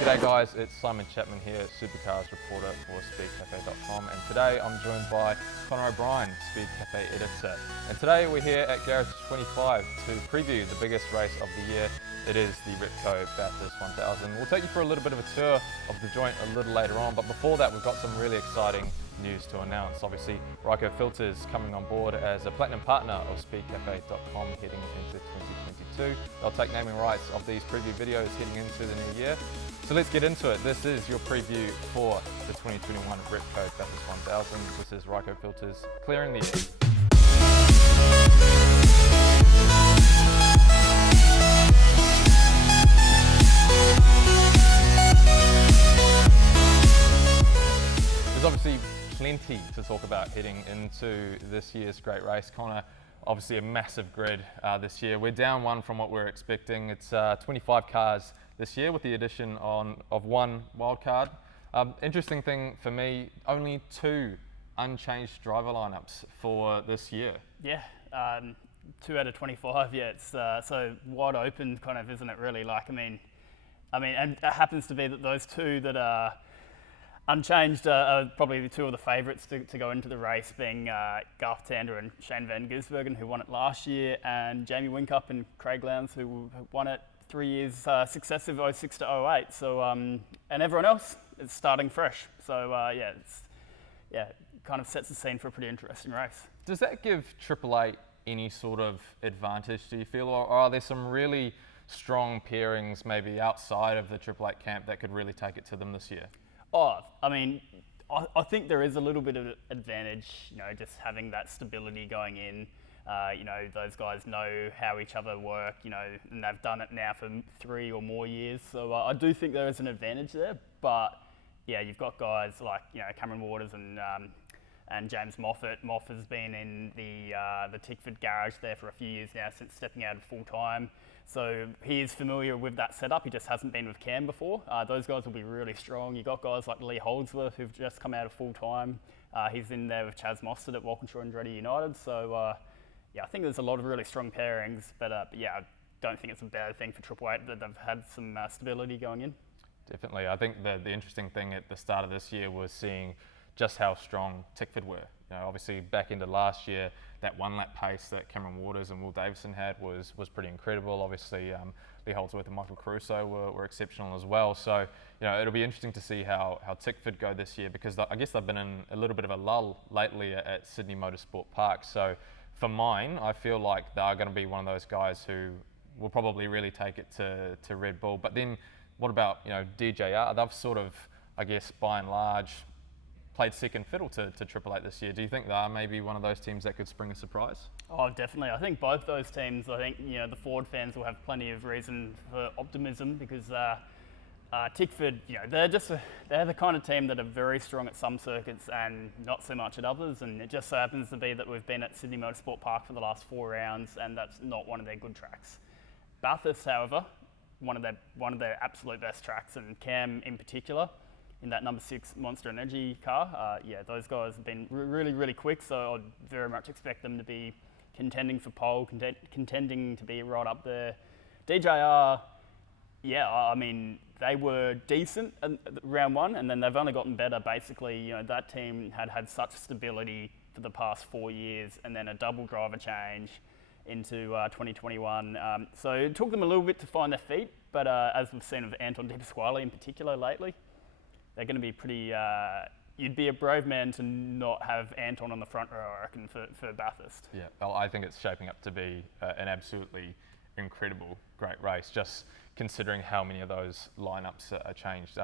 G'day guys, it's Simon Chapman here, Supercars reporter for speedcafe.com, and today I'm joined by Connor O'Brien, Speed Cafe editor. And today we're here at Garage 25 to preview the biggest race of the year. It is the Repco Bathurst 1000. We'll take you for a little bit of a tour of the joint a little later on, but before that we've got some really exciting news to announce. Obviously, Ryco Filters coming on board as a platinum partner of speedcafe.com heading into 2022. They'll take naming rights of these preview videos heading into the new year. So let's get into it. This is your preview for the 2021 Repco Bathurst 1000. This is Ryco Filters clearing the air. There's obviously plenty to talk about heading into this year's great race. Connor, obviously a massive grid this year. We're down one from what we're expecting. It's 25 cars this year with the addition of one wildcard. Interesting thing for me, only 2 unchanged driver lineups for this year. Yeah, 2 out of 25. Yeah, it's so wide open, kind of, isn't it? Really, like, I mean, and it happens to be that those 2 that are unchanged are probably the 2 of the favourites to go into the race, being Garth Tander and Shane Van Gisbergen, who won it last year, and Jamie Whincup and Craig Lowndes, who won it 3 years successive, 06 to 08. So, and everyone else is starting fresh. So, kind of sets the scene for a pretty interesting race. Does that give Triple Eight any sort of advantage, do you feel, or are there some really strong pairings maybe outside of the Triple Eight camp that could really take it to them this year? Oh, I mean, I think there is a little bit of advantage, just having that stability going in. Those guys know how each other work, and they've done it now for 3 or more years. So I do think there is an advantage there. But yeah, you've got guys like Cameron Waters and James Moffat. Moff has been in the Tickford garage there for a few years now since stepping out full time. So he is familiar with that setup. He just hasn't been with Cam before. Those guys will be really strong. You've got guys like Lee Holdsworth who've just come out of full time. He's in there with Chaz Mostert at Walkinshaw and Andretti United. So I think there's a lot of really strong pairings. But I don't think it's a bad thing for Triple Eight that they've had some stability going in. Definitely. I think the interesting thing at the start of this year was seeing just how strong Tickford were. Obviously back into last year, that 1-lap pace that Cameron Waters and Will Davison had was pretty incredible. Obviously, Lee Holdsworth and Michael Caruso were exceptional as well. So, it'll be interesting to see how Tickford go this year, because I guess they've been in a little bit of a lull lately at Sydney Motorsport Park. So, for mine, I feel like they're going to be one of those guys who will probably really take it to Red Bull. But then, what about DJR? They've sort of, I guess, by and large, played second fiddle to Triple Eight this year. Do you think they are maybe one of those teams that could spring a surprise? Oh, definitely. I think both those teams, the Ford fans will have plenty of reason for optimism, because Tickford, they're the kind of team that are very strong at some circuits and not so much at others, and it just so happens to be that we've been at Sydney Motorsport Park for the last 4 rounds, and that's not one of their good tracks. Bathurst, however, one of their absolute best tracks, and Cam in particular, in that number 6 Monster Energy car. Those guys have been really, really quick, so I'd very much expect them to be contending for pole, contending to be right up there. DJR, they were decent in round 1, and then they've only gotten better. Basically, that team had such stability for the past 4 years, and then a double driver change into 2021. So it took them a little bit to find their feet, but as we've seen with Anton De Pasquale in particular lately, they're going to be pretty. You'd be a brave man to not have Anton on the front row, I reckon, for Bathurst. Yeah, well, I think it's shaping up to be an absolutely incredible, great race, just considering how many of those lineups are changed.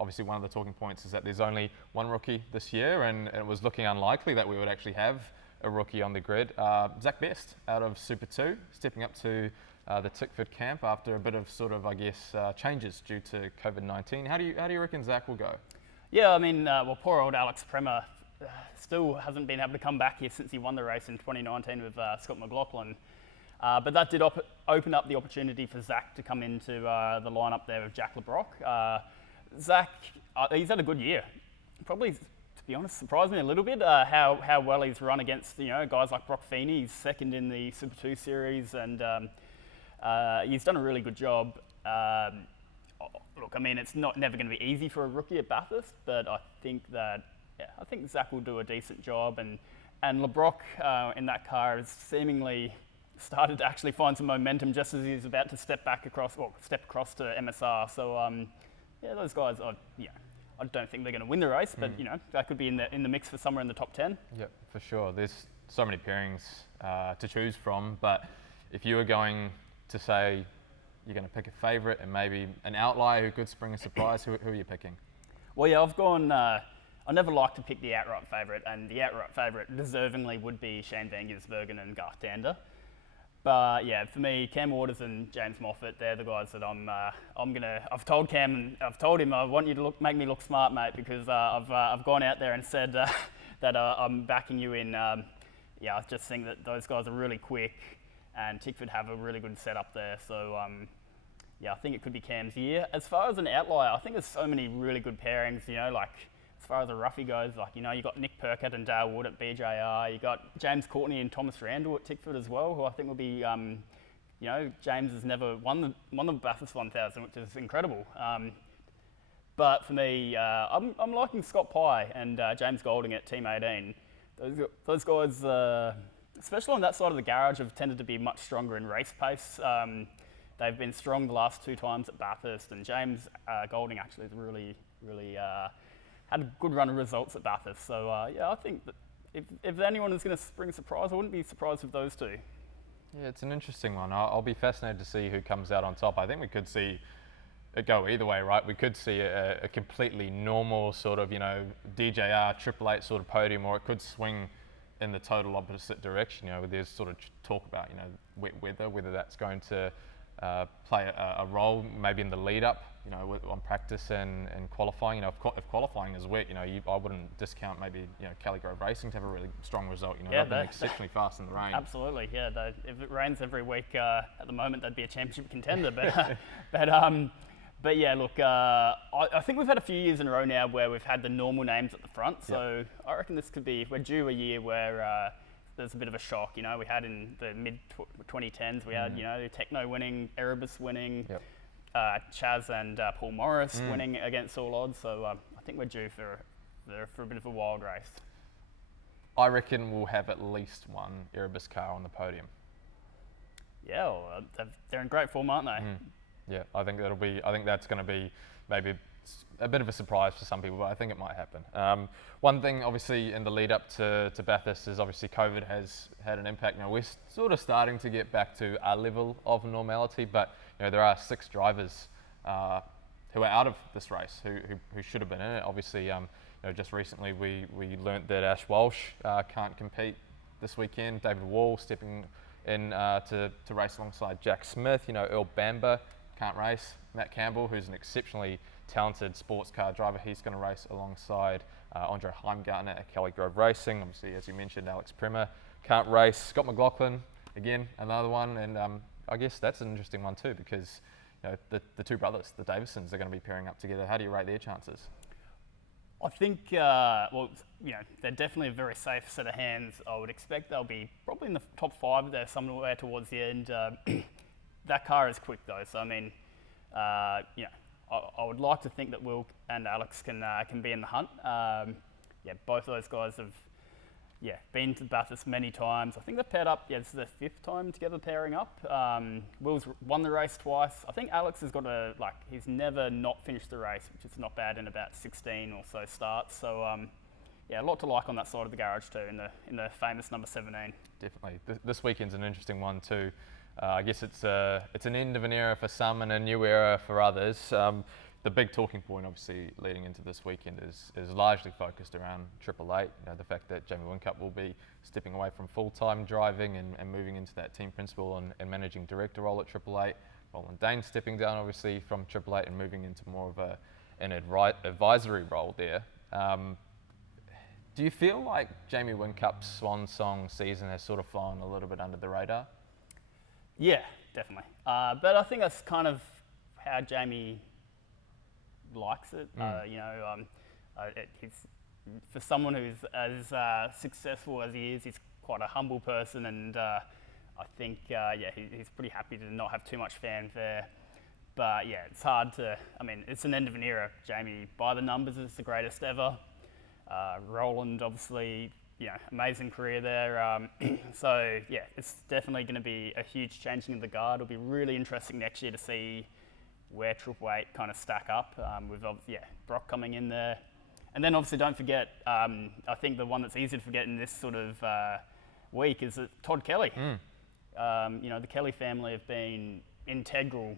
Obviously, one of the talking points is that there's only one rookie this year, and it was looking unlikely that we would actually have a rookie on the grid. Zach Best out of Super 2, stepping up to the Tickford camp after a bit of changes due to COVID-19. How do you reckon Zach will go? Yeah, poor old Alex Premer still hasn't been able to come back here since he won the race in 2019 with Scott McLaughlin. But that did open up the opportunity for Zach to come into the lineup there with Jack LeBrock. Zach, he's had a good year. Probably, to be honest, surprised me a little bit how well he's run against guys like Brock Feeney. He's second in the Super 2 series, and he's done a really good job. look, I mean, it's never going to be easy for a rookie at Bathurst, but I think Zach will do a decent job, and LeBrock in that car has seemingly started to actually find some momentum just as he's about to step across to MSR. So those guys I don't think they're going to win the race, but they could be in the mix for somewhere in the top 10. Yeah, for sure. There's so many pairings to choose from, but if you were going to say you're going to pick a favourite and maybe an outlier who could spring a surprise, who are you picking? Well, yeah, I've gone. I never like to pick the outright favourite, and the outright favourite deservingly would be Shane Van Gisbergen and Garth Dander. But yeah, for me, Cam Waters and James Moffat, they're the guys that I've told Cam, I've told him I want you to make me look smart, mate, because I've gone out there and said that I'm backing you in. I just think that those guys are really quick, and Tickford have a really good setup there. So I think it could be Cam's year. As far as an outlier, I think there's so many really good pairings. Like as far as a roughie goes, you got Nick Percat and Dale Wood at BJR. You got James Courtney and Thomas Randall at Tickford as well, who I think will be. James has never won the Bathurst 1000, which is incredible. But for me, I'm liking Scott Pye and James Golding at Team 18. Those guys, especially on that side of the garage, have tended to be much stronger in race pace. They've been strong the last 2 times at Bathurst, and James Golding actually has really had a good run of results at Bathurst. So I think that if anyone is going to spring a surprise, I wouldn't be surprised with those two. Yeah, it's an interesting one. I'll be fascinated to see who comes out on top. I think we could see it go either way, right? We could see a completely normal sort of, DJR, Triple Eight sort of podium, or it could swing in the total opposite direction. There's sort of talk about, wet weather, whether that's going to play a role maybe in the lead up, on practice and qualifying. If qualifying is wet, I wouldn't discount maybe, Kelly Grove Racing to have a really strong result. They've been exceptionally fast in the rain. Absolutely, yeah. If it rains every week, at the moment, they'd be a championship contender. But yeah, look, I think we've had a few years in a row now where we've had the normal names at the front. So I reckon we're due a year where there's a bit of a shock. We had in the mid-2010s, we had, Techno winning, Erebus winning, Chaz and Paul Morris winning against all odds. So I think we're due for a bit of a wild race. I reckon we'll have at least one Erebus car on the podium. Yeah, well, they're in great form, aren't they? Yeah, I think that's going to be maybe a bit of a surprise for some people, but I think it might happen. One thing, obviously, in the lead up to Bathurst is obviously COVID has had an impact. Now we're sort of starting to get back to our level of normality, but there are 6 drivers who are out of this race who should have been in it. Obviously, just recently we learnt that Ash Walsh can't compete this weekend. David Wall stepping in to race alongside Jack Smith. Earl Bamber can't race. Matt Campbell, who's an exceptionally talented sports car driver, he's going to race alongside Andre Heimgartner at Kelly Grove Racing. Obviously, as you mentioned, Alex Primer can't race. Scott McLaughlin, again, another one. And I guess that's an interesting one too, because the 2 brothers, the Davisons, are going to be pairing up together. How do you rate their chances? I think, they're definitely a very safe set of hands. I would expect they'll be probably in the top 5 there somewhere towards the end. That car is quick though, so I mean, I would like to think that Will and Alex can be in the hunt. Both of those guys have been to Bathurst many times. I think they've paired up. This is their 5th time together pairing up. Will's won the race twice. I think Alex has got he's never not finished the race, which is not bad in about 16 or so starts. So a lot to like on that side of the garage too, in the famous number 17. Definitely. This weekend's an interesting one too. I guess it's an end of an era for some and a new era for others. The big talking point, obviously, leading into this weekend is largely focused around Triple Eight. The fact that Jamie Whincup will be stepping away from full-time driving and moving into that team principal and managing director role at Triple Eight. Roland Dane stepping down, obviously, from Triple Eight and moving into more of an advisory role there. Do you feel like Jamie Whincup's swan song season has sort of flown a little bit under the radar? Yeah, definitely. But I think that's kind of how Jamie likes it. He's, for someone who's as successful as he is, he's quite a humble person, and I think he's pretty happy to not have too much fanfare. yeah, it's hard to. I mean, it's an end of an era. Jamie, by the numbers, is the greatest ever. Roland, obviously, amazing career there. So yeah, it's definitely going to be a huge changing of the guard. It'll be really interesting next year to see where Triple 8 kind of stack up. With Brock coming in there, and then obviously don't forget. I think the one that's easy to forget in this sort of week is Todd Kelly. The Kelly family have been integral,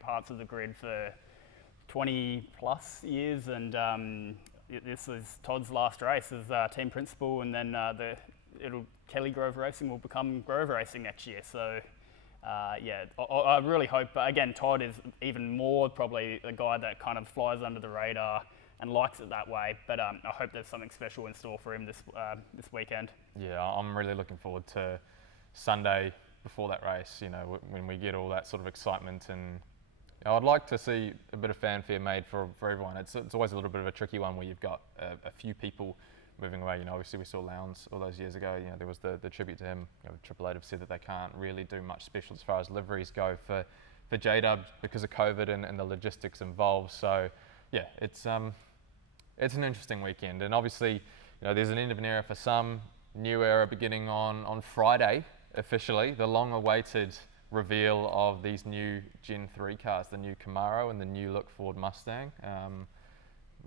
parts of the grid for 20 plus years, and this was Todd's last race as team principal, and then Kelly Grove Racing will become Grove Racing next year. So I really hope. But again, Todd is even more probably a guy that kind of flies under the radar and likes it that way. But I hope there's something special in store for him this weekend. Yeah, I'm really looking forward to Sunday before that race. When we get all that sort of excitement, and I'd like to see a bit of fanfare made for everyone. It's always a little bit of a tricky one where you've got a few people moving away. Obviously we saw Lowndes all those years ago. There was the tribute to him. Triple 8 have said that they can't really do much special as far as liveries go for J-Dub because of COVID and the logistics involved. So yeah, it's an interesting weekend, and obviously there's an end of an era for some, new era beginning on Friday officially. The long-awaited reveal of these new Gen 3 cars, the new Camaro and the new look Ford Mustang.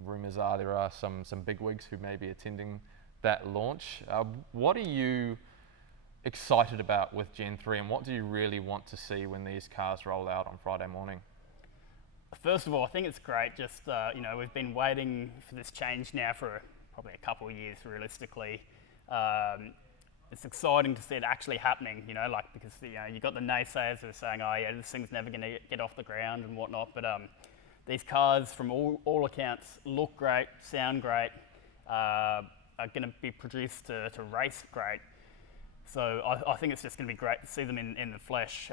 Rumours are there are some bigwigs who may be attending that launch. What are you excited about with Gen 3, and what do you really want to see when these cars roll out on Friday morning? First of all, I think it's great. Just we've been waiting for this change now for probably a couple of years, realistically. It's exciting to see it actually happening, because you got the naysayers who are saying, oh yeah, this thing's never going to get off the ground and whatnot. But these cars, from all accounts, look great, sound great, are going to be produced to race great. So I think it's just going to be great to see them in the flesh.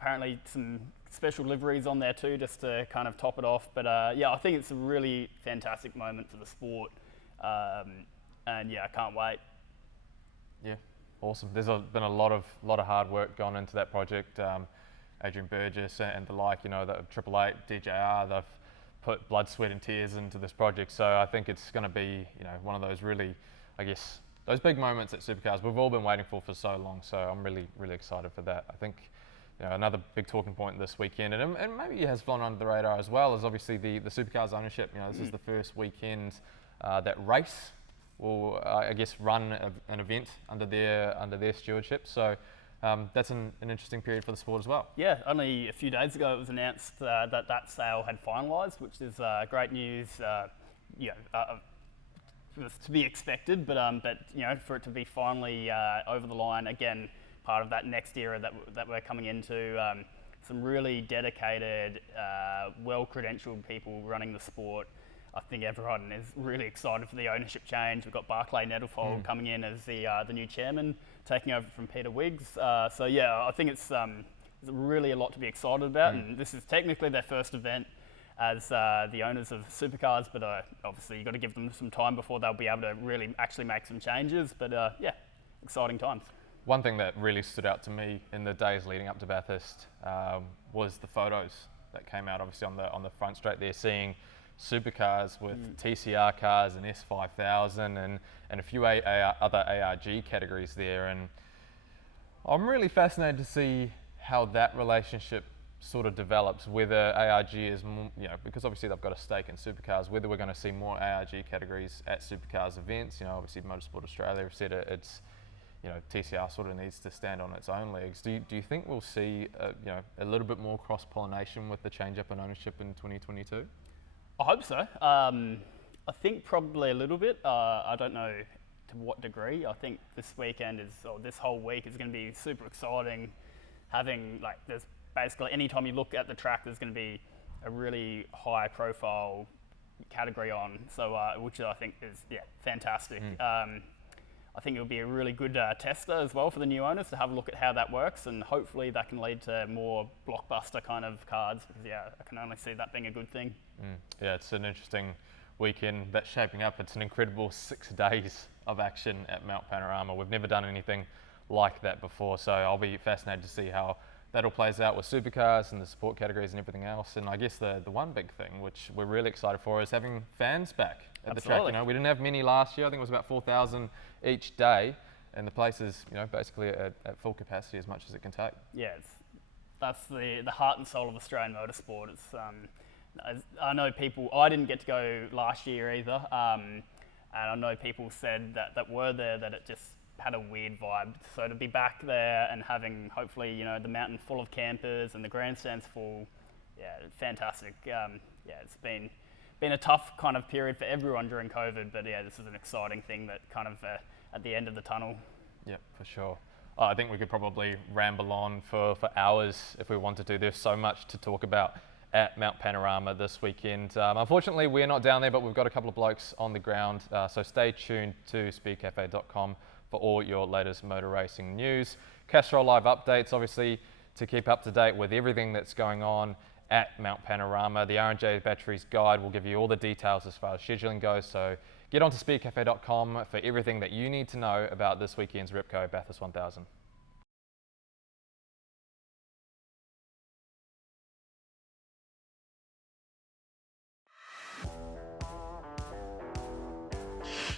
Apparently some special liveries on there too, just to kind of top it off. But I think it's a really fantastic moment for the sport. And I can't wait. Yeah, awesome. There's been a lot of hard work gone into that project. Adrian Burgess and the like, the Triple 8, DJR, they've put blood, sweat and tears into this project. So I think it's going to be, one of those really, I guess, those big moments at Supercars we've all been waiting for so long. So I'm really, really excited for that. I think another big talking point this weekend, and maybe it has flown under the radar as well, is obviously the Supercars ownership. This is the first weekend that race will, I guess, run an event under their stewardship. So that's an interesting period for the sport as well. Yeah, only a few days ago it was announced that sale had finalised, which is great news. It was to be expected, but for it to be finally over the line, again, part of that next era that we're coming into. Some really dedicated, well-credentialed people running the sport. I think everyone is really excited for the ownership change. We've got Barclay Nettlefold coming in as the new chairman, taking over from Peter Wiggs. I think it's really a lot to be excited about. And this is technically their first event as the owners of Supercars, but obviously you've got to give them some time before they'll be able to really actually make some changes. But exciting times. One thing that really stood out to me in the days leading up to Bathurst was the photos that came out, obviously on the front straight there, seeing Supercars with TCR cars and S5000 and a few other ARG categories there. And I'm really fascinated to see how that relationship sort of develops, whether ARG is more, because obviously they've got a stake in Supercars, whether we're going to see more ARG categories at Supercars events. Obviously Motorsport Australia have said it's, TCR sort of needs to stand on its own legs. Do you think we'll see a little bit more cross-pollination with the change-up in ownership in 2022? I hope so. I think probably a little bit. I don't know to what degree. I think this whole week is going to be super exciting. There's basically, anytime you look at the track, there's going to be a really high profile category on. So, which I think is fantastic. I think it'll be a really good tester as well for the new owners to have a look at how that works, and hopefully that can lead to more blockbuster kind of cars, because I can only see that being a good thing. Yeah, it's an interesting weekend that's shaping up. It's an incredible 6 days of action at Mount Panorama. We've never done anything like that before, so I'll be fascinated to see how that all plays out with supercars and the support categories and everything else. And I guess the one big thing, which we're really excited for, is having fans back at the track. You know, we didn't have many last year. I think it was about 4,000 each day, and the place is, you know, basically at full capacity as much as it can take. Yeah, that's the heart and soul of Australian motorsport. It's I know people. I didn't get to go last year either, and I know people said that were there that it just had a weird vibe. So to be back there and having, hopefully, you know, the mountain full of campers and the grandstands full, yeah, fantastic. Yeah, it's been a tough kind of period for everyone during COVID, but yeah, this is an exciting thing that kind of at the end of the tunnel. Yeah, for sure. I think we could probably ramble on for hours if we wanted to. There's so much to talk about at Mount Panorama this weekend. Unfortunately, we're not down there, but we've got a couple of blokes on the ground, so stay tuned to speedcafe.com for all your latest motor racing news. Castrol Live updates, obviously, to keep up to date with everything that's going on at Mount Panorama. The R&J Batteries Guide will give you all the details as far as scheduling goes, so get onto speedcafe.com for everything that you need to know about this weekend's Repco Bathurst 1000.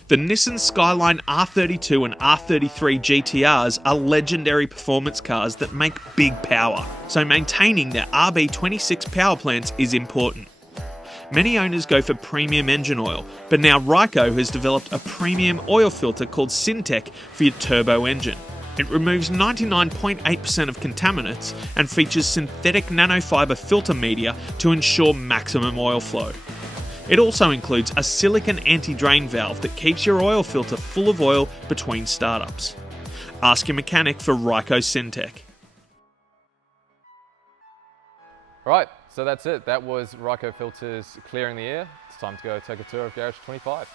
The Nissan Skyline R32 and R33 GTRs are legendary performance cars that make big power, so maintaining their RB26 power plants is important. Many owners go for premium engine oil, but now Ryco has developed a premium oil filter called Syntec for your turbo engine. It removes 99.8% of contaminants and features synthetic nanofiber filter media to ensure maximum oil flow. It also includes a silicon anti-drain valve that keeps your oil filter full of oil between startups. Ask your mechanic for Ryco Syntec. Right, so that's it. That was Ryco Filters clearing the air. It's time to go take a tour of Garage 25.